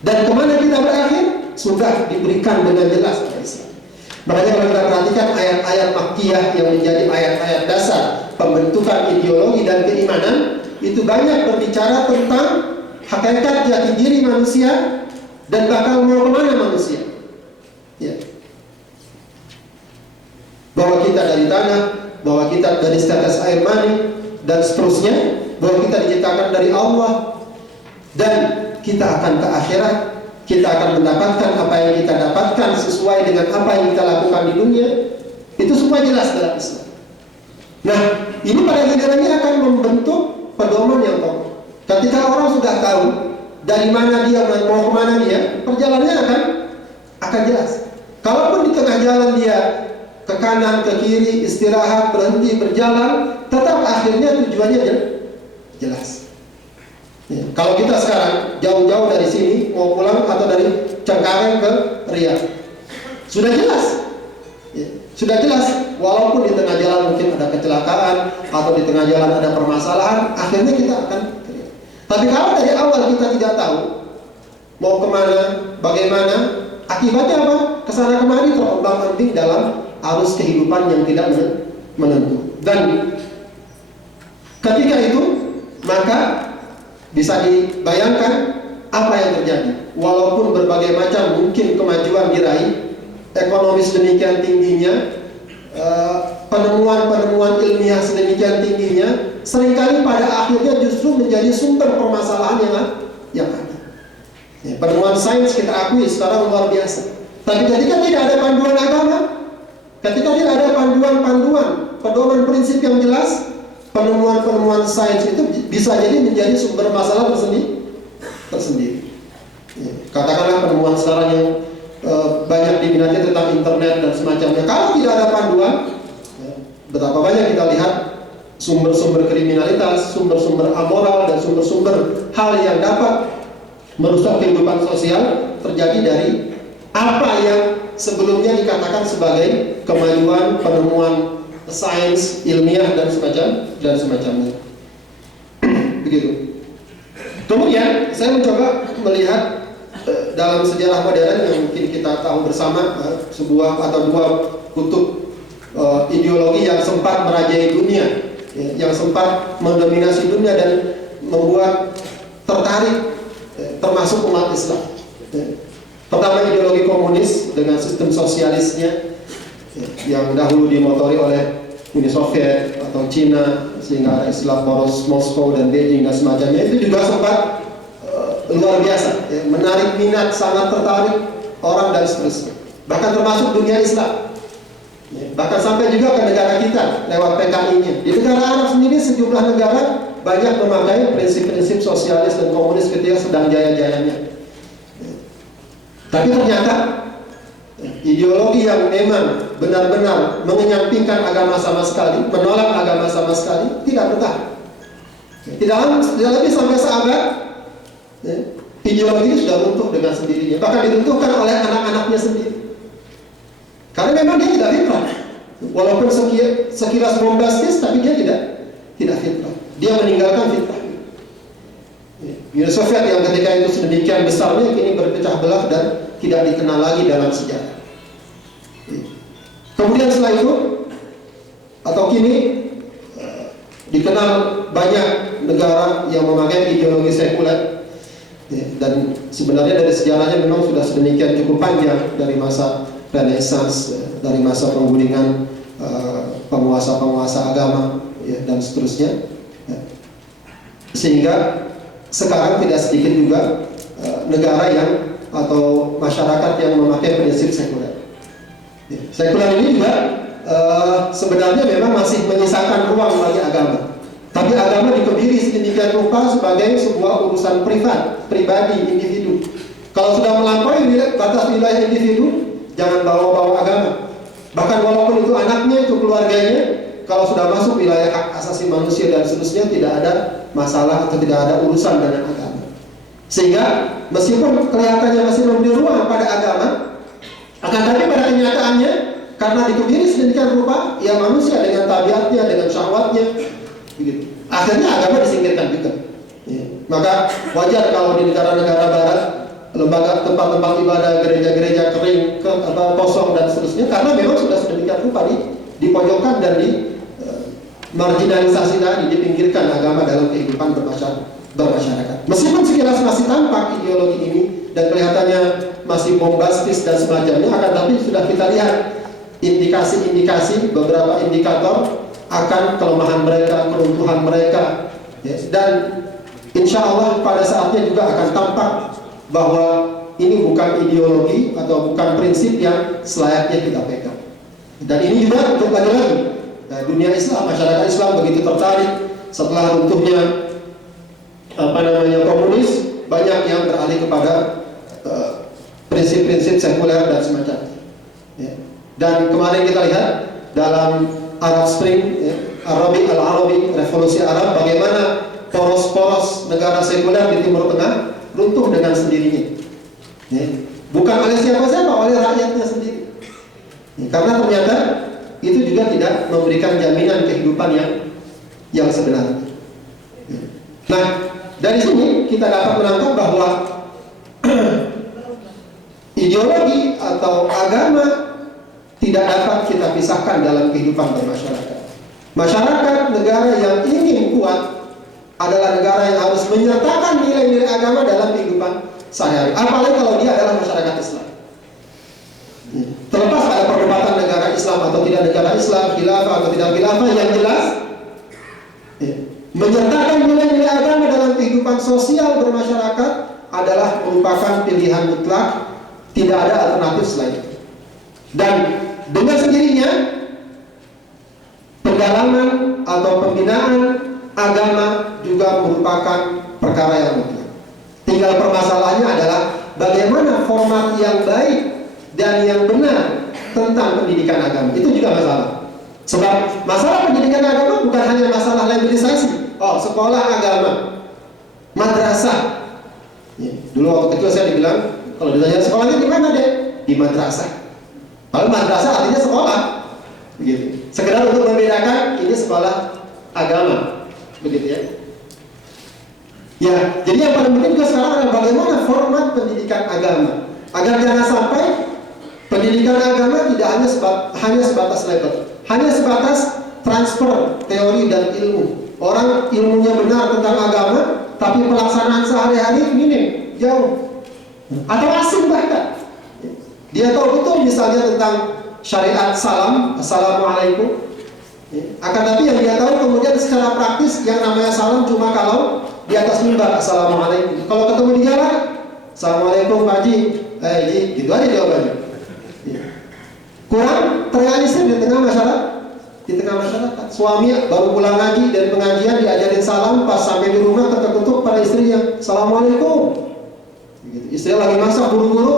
dan kemana kita berakhir, sudah diberikan dengan jelas oleh Islam. Makanya kalau kita perhatikan ayat-ayat Makkiyah yang menjadi ayat-ayat dasar pembentukan ideologi dan keimanan, itu banyak berbicara tentang hakikat jati diri manusia dan bakal mau kemana manusia. Bahwa kita dari tanah, bahwa kita dari setetes air mani dan seterusnya, bahwa kita diciptakan dari Allah dan kita akan ke akhirat kita akan mendapatkan apa yang kita dapatkan sesuai dengan apa yang kita lakukan di dunia, itu semua jelas dalam Islam. Nah, ini pada gilirannya akan membentuk pedoman yang kokoh. Ketika orang sudah tahu dari mana dia mau kemana dia, perjalanannya akan jelas. Kalaupun di tengah jalan dia ke kanan, ke kiri, istirahat, berhenti, berjalan, tetap akhirnya tujuannya jelas. Ya, kalau kita sekarang jauh-jauh dari sini mau pulang atau dari Cengkareng ke Riyadh, sudah jelas. Ya, sudah jelas. Walaupun di tengah jalan mungkin ada kecelakaan atau di tengah jalan ada permasalahan, akhirnya kita akan teriak. Tapi kalau dari awal kita tidak tahu mau kemana, bagaimana, akibatnya apa? Kesana kemari terombang-ambing dalam arus kehidupan yang tidak menentu. Dan ketika itu maka bisa dibayangkan apa yang terjadi. Walaupun berbagai macam mungkin kemajuan diraih, ekonomi sedemikian tingginya, penemuan-penemuan ilmiah sedemikian tingginya, seringkali pada akhirnya justru menjadi sumber permasalahan yang ada. Ya, penemuan sains kita akui sekarang luar biasa. Tapi ketika tidak ada panduan agama, ketika tidak ada panduan-panduan, pedoman prinsip yang jelas, penemuan-penemuan sains itu bisa jadi menjadi sumber masalah tersendiri. Ya, katakanlah penemuan sekarang yang banyak diminati tentang internet dan semacamnya. Kalau tidak ada panduan, ya, betapa banyak kita lihat sumber-sumber kriminalitas, sumber-sumber amoral, dan sumber-sumber hal yang dapat merusak kehidupan sosial terjadi dari apa yang sebelumnya dikatakan sebagai kemajuan, penemuan sains, ilmiah dan semacamnya. Begitu. Kemudian saya mencoba melihat dalam sejarah modern yang mungkin kita tahu bersama, sebuah atau dua kutub ideologi yang sempat merajai dunia, yang sempat mendominasi dunia dan membuat tertarik termasuk umat Islam. Pertama, ideologi komunis dengan sistem sosialisnya yang dahulu dimotori oleh Uni Soviet atau Cina, sehingga ada Islam poros Moskow dan Beijing dan semacamnya. Itu juga sempat luar biasa, ya, menarik minat, sangat tertarik orang dan seterusnya. Bahkan termasuk dunia Islam, ya, bahkan sampai juga ke negara kita lewat PKI-nya. Di negara Arab sendiri sejumlah negara banyak memakai prinsip-prinsip sosialis dan komunis ketika sedang jaya-jayanya. Ya. Tapi ternyata ideologi yang memang benar-benar mengenyampingkan agama sama sekali, menolak agama sama sekali, tidak bertahan. Tidak lebih sampai seabad, ya, ideologi itu sudah runtuh dengan sendirinya, bahkan diruntuhkan oleh anak-anaknya sendiri. Karena memang dia tidak fitrah, walaupun sekilas bombastis, tapi dia tidak fitrah. Dia meninggalkan fitrah. Uni Soviet yang ketika itu sedemikian besarnya kini berpecah belah dan tidak dikenal lagi dalam sejarah. Kemudian setelah itu atau kini dikenal banyak negara yang memakai ideologi sekuler, dan sebenarnya dari sejarahnya memang sudah sedemikian cukup panjang, dari masa Renaissance, dari masa penggulingan penguasa-penguasa agama, ya, dan seterusnya, ya. Sehingga sekarang tidak sedikit juga negara yang atau masyarakat yang memakai prinsip sekuler. Ya, sekuler ini juga sebenarnya memang masih menyisakan ruang bagi agama. Tapi agama dikebiri sedemikian rupa sebagai sebuah urusan privat, pribadi, individu. Kalau sudah melampaui batas wilayah individu, jangan bawa-bawa agama. Bahkan walaupun itu anaknya, itu keluarganya, kalau sudah masuk wilayah hak asasi manusia dan seterusnya, tidak ada masalah atau tidak ada urusan dengan agama. Sehingga meskipun kelihatannya masih memberi ruang pada agama, akan tapi pada kenyataannya karena dikebiri sedemikian rupa, ya manusia dengan tabiatnya, dengan syahwatnya, begitu. Akhirnya agama disingkirkan juga. Ya. Maka wajar kalau di negara-negara barat lembaga tempat-tempat ibadah, gereja-gereja kering, kosong dan seterusnya, karena memang sudah sedemikian rupa dipojokkan dan marginalisasi tadi, dipinggirkan agama dalam kehidupan bermasyarakat. Meskipun sekilas masih tampak ideologi ini dan kelihatannya masih bombastis dan semacamnya, akan tapi sudah kita lihat indikasi-indikasi, beberapa indikator akan kelemahan mereka, keruntuhan mereka, ya. Dan insya Allah pada saatnya juga akan tampak bahwa ini bukan ideologi atau bukan prinsip yang selayaknya kita pegang. Dan ini juga untuk lagi-lagi dunia Islam, masyarakat Islam begitu tertarik setelah runtuhnya komunis, banyak yang beralih kepada prinsip-prinsip sekuler dan semacamnya. Ya. Dan kemarin kita lihat dalam Arab Spring, ya, Arabi, revolusi Arab, bagaimana poros-poros negara sekuler di Timur Tengah runtuh dengan sendirinya. Ya. Bukan oleh siapa-siapa, oleh rakyatnya sendiri. Ya, karena ternyata itu juga tidak memberikan jaminan kehidupan yang sebenarnya. Ya. Nah, dari sini kita dapat menangkap bahwa ideologi atau agama tidak dapat kita pisahkan dalam kehidupan bermasyarakat. Masyarakat negara yang ingin kuat adalah negara yang harus menyertakan nilai-nilai agama dalam kehidupan sehari-hari. Apalagi kalau dia adalah masyarakat Islam. Terlepas ada perdebatan negara Islam atau tidak negara Islam, khilafah atau tidak khilafah, yang jelas menyertakan nilai-nilai agama dalam kehidupan sosial bermasyarakat adalah merupakan pilihan mutlak, tidak ada alternatif selain itu. Dan dengan sendirinya pendalaman atau pembinaan agama juga merupakan perkara yang mutlak. Tinggal permasalahannya adalah bagaimana format yang baik dan yang benar tentang pendidikan agama. Itu juga masalah. Sebab masalah pendidikan agama bukan hanya masalah labelisasi. Oh, sekolah agama, madrasah. Ya, dulu waktu kecil saya dibilang, kalau ditanya sekolahnya di mana deh? Di madrasah. Kalau madrasah artinya sekolah, begitu. Sekedar untuk membedakan ini sekolah agama, begitu ya. Ya, jadi yang paling penting juga sekarang adalah bagaimana format pendidikan agama, agar jangan sampai pendidikan agama tidak hanya sebatas label, hanya sebatas transfer teori dan ilmu. Orang ilmunya benar tentang agama, tapi pelaksanaan sehari-hari minim, jauh, atau asing bahkan. Dia tahu betul misalnya tentang syariat salam, assalamualaikum, akan tapi yang dia tahu kemudian secara praktis yang namanya salam cuma kalau di atas mimbar, assalamualaikum. Kalau ketemu di jalan, assalamualaikum Pak Haji, gitu aja jawabannya. Kurang terrealisir di tengah masyarakat. Suami baru pulang ngaji dari pengajian diajarin salam, pas sampai di rumah ketuk-ketuk pada istrinya, assalamualaikum. Istri lagi masak buru-buru,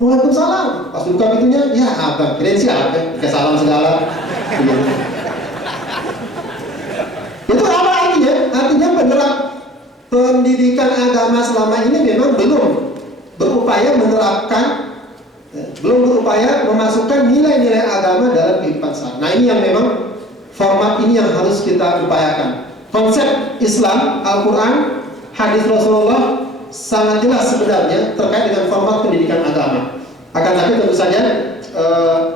waalaikumsalam. Pas buka pintunya, ya apa? Kirain siapa? Pakai salam segala. Itu apa artinya? Artinya penerap pendidikan agama selama ini memang belum berupaya menerapkan, belum berupaya memasukkan nilai-nilai agama dalam kehidupan sehari. Nah, ini yang memang format ini yang harus kita upayakan. Konsep Islam, Al-Quran, hadis Rasulullah sangat jelas sebenarnya terkait dengan format pendidikan agama. Akan tapi tentu saja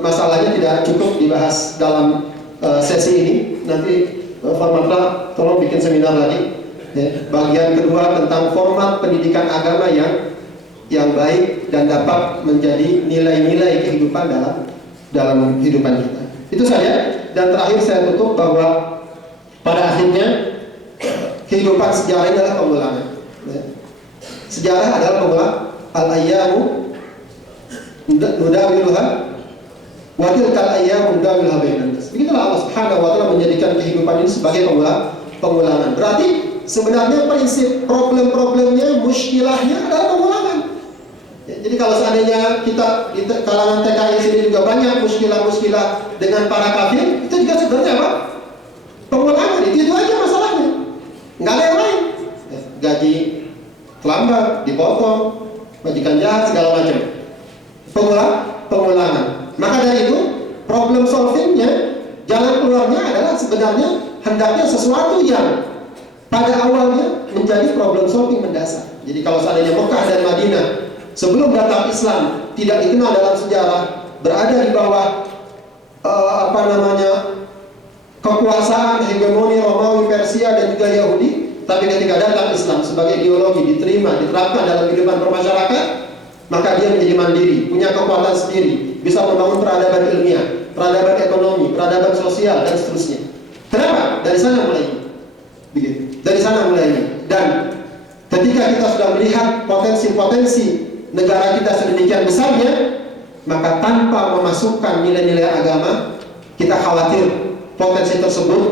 masalahnya tidak cukup dibahas dalam sesi ini. Nanti formatnya tolong bikin seminar lagi. Ya, bagian kedua tentang format pendidikan agama yang baik dan dapat menjadi nilai-nilai kehidupan dalam kehidupan kita. Itu saja. Dan terakhir saya tutup bahwa pada akhirnya kehidupan sejarah ini adalah pengulangan. Ya. Sejarah adalah pengulang. Al-ayyamu nudawiluha wa tilkal ayyamu nudawiluha bainan nas. Begitulah Allah Subhanahu wa taala menjadikan kehidupan ini sebagai pengulangan. Berarti sebenarnya prinsip problem-problemnya, muskilahnya adalah pengulangan. Ya, jadi kalau seandainya kita di kalangan TKI sini juga banyak muskilah-muskilah dengan para kafir, itu juga sebenarnya apa? Pengulangan. Itu aja masalahnya. Nggak ada yang lain. Ya, gaji terlambat, dipotong, majikan jahat, segala macam. Pengulangan. Maka dari itu, problem solvingnya, jalan keluarnya adalah sebenarnya hendaknya sesuatu yang pada awalnya menjadi problem solving mendasar. Jadi kalau seandainya Mekah dan Madinah sebelum datang Islam tidak dikenal dalam sejarah, berada di bawah kekuasaan hegemoni Romawi, Persia dan juga Yahudi, tapi ketika datang Islam sebagai ideologi diterima, diterapkan dalam kehidupan bermasyarakat, maka dia menjadi mandiri, punya kekuatan sendiri, bisa membangun peradaban ilmiah, peradaban ekonomi, peradaban sosial dan seterusnya. Kenapa? Dari sana mulainya. Begitu. Dari sana mulainya. Dan ketika kita sudah melihat potensi-potensi negara kita sedemikian besarnya, maka tanpa memasukkan nilai-nilai agama, kita khawatir potensi tersebut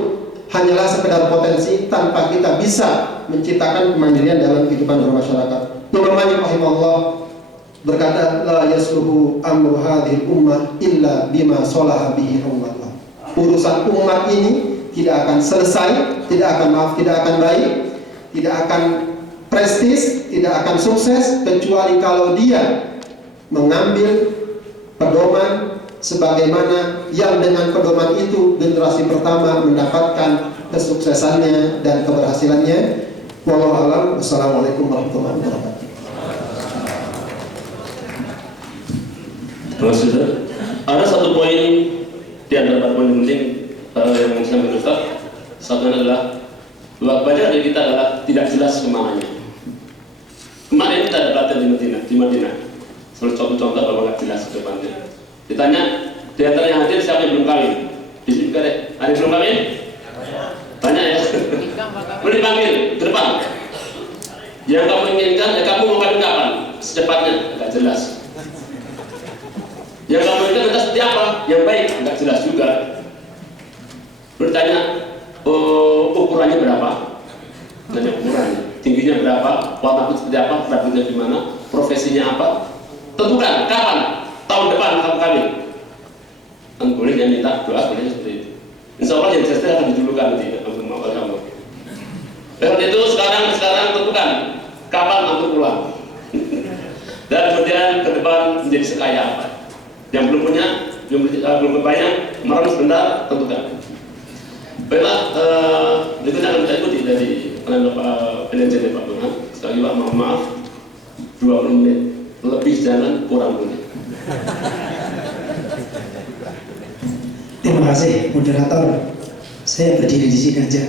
hanyalah sekedar potensi tanpa kita bisa menciptakan kemandirian dalam kehidupan bermasyarakat. Imam Malik rahimahullah berkata, la yasluhu amru hadhil ummah illa bima salaha bihi awwalha. Urusan umat ini tidak akan selesai, tidak akan baik, tidak akan prestis, tidak akan sukses kecuali kalau dia mengambil pedoman sebagaimana yang dengan pedoman itu generasi pertama mendapatkan kesuksesannya dan keberhasilannya. Wallahu a'lam. Wassalamualaikum warahmatullahi wabarakatuh. Terima kasih. Ada satu poin di antara poin penting yang saya menurut Ustaz. Satunya adalah bahwa banyak dari kita adalah tidak jelas kemananya. Kemarin kita ada pelatihan di Madinah. Salah satu contoh bahwa nggak jelas ke depannya. Ditanya di antara yang hadir siapa yang belum kawin? Di sini juga deh. Ada yang belum kawin? Banyak ya. Boleh dipanggil ke depan. Yang kamu inginkan, ya kamu mau kawin kapan? Secepatnya, nggak jelas. Yang kamu inginkan entah seperti apa? Yang baik, nggak jelas juga. Bertanya, ukurannya berapa? Tanya ukurannya, tingginya berapa? Warna kulit seperti apa? Rambutnya gimana? Profesinya apa? Tentukan kapan? Tahun depan kamu kawin. Kan boleh yang minta doa, boleh seperti itu. Insya Allah yang jelas akan didulukan nanti untuk mau kamu. Dan itu sekarang tentukan kapan kamu pulang. Dan kemudian ke depan menjadi sekaya apa? Yang belum punya, belum berbanyak, kemarin sebentar tentukan. Baiklah, berikutnya akan kita ikuti dari penelitian dari Pak Burhan. Sekali lagi Pak, mohon maaf, 20 menit lebih jangan kurang menit. Terima kasih moderator. Saya berdiri di sini aja.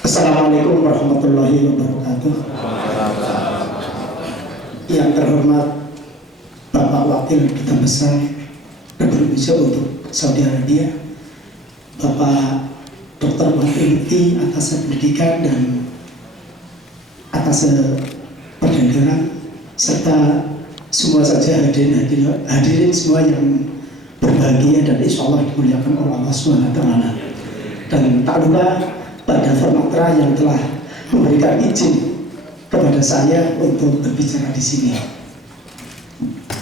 Assalamualaikum warahmatullahi wabarakatuh. Yang terhormat Bapak Wakil Duta Besar Republik Indonesia untuk Saudi Arabia, Bapak Dr. Muhammad Lutfi atas pendidikan dan atas perdagangan, serta semua saja hadirin semua yang berbahagia dan insya Allah dimuliakan oleh Allah SWT. Dan tak lupa pada Formatra yang telah memberikan izin kepada saya untuk berbicara di sini.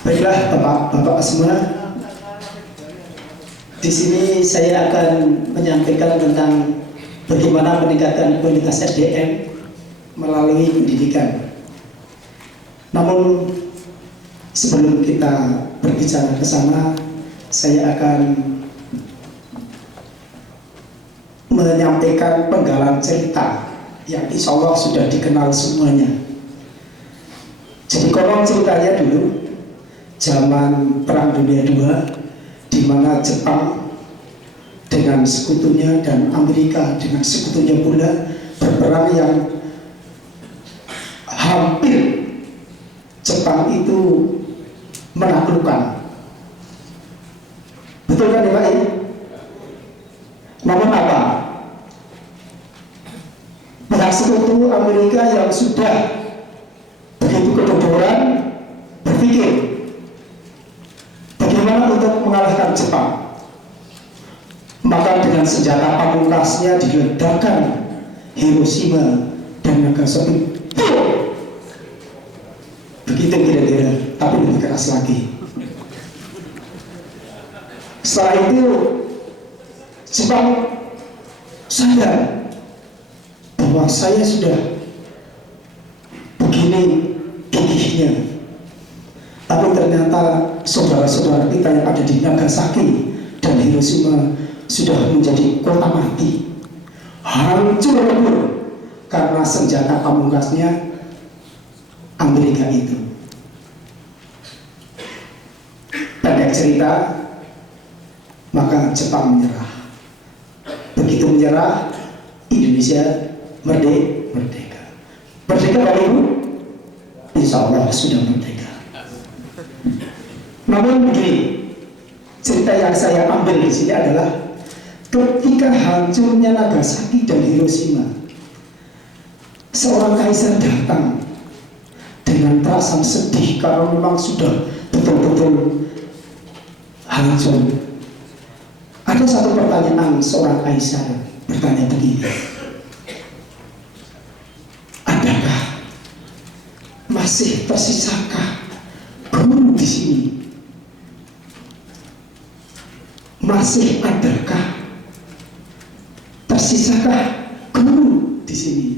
Baiklah Bapak-bapak semua, di sini saya akan menyampaikan tentang bagaimana meningkatkan kualitas SDM melalui pendidikan. Namun sebelum kita berbicara ke sana, saya akan menyampaikan penggalan cerita yang insya Allah sudah dikenal semuanya. Jadi konon ceritanya dulu zaman Perang Dunia II, di mana Jepang dengan sekutunya dan Amerika dengan sekutunya pula berperang yang hampir Jepang itu menaklukkan. Betul kan ya Pak? Namun apa? Pihak sekutu Amerika yang sudah begitu kedodoran berpikir bagaimana untuk mengalahkan Jepang. Maka dengan senjata pamungkasnya diledakkan Hiroshima dan Nagasaki. Begitu kira-kira, tapi lebih keras lagi. Setelah itu Jepang sadar bahwa saya sudah begini gigihnya, tapi ternyata saudara-saudara kita yang ada di Nagasaki dan Hiroshima sudah menjadi kota mati, hancur lebur karena senjata pamungkasnya Amerika itu. Pendek cerita, maka Jepang menyerah. Begitu menyerah, Indonesia merdeka. Merdeka Bapak Ibu? Insya Allah sudah merdeka. Namun begini, cerita yang saya ambil di sini adalah ketika hancurnya Nagasaki dan Hiroshima, seorang kaisar datang dengan perasaan sedih karena memang sudah betul-betul hancur. Ada satu pertanyaan seorang kaisar bertanya begini, adakah masih tersisakah guru di sini? Masih adakah tersisakah guru di sini?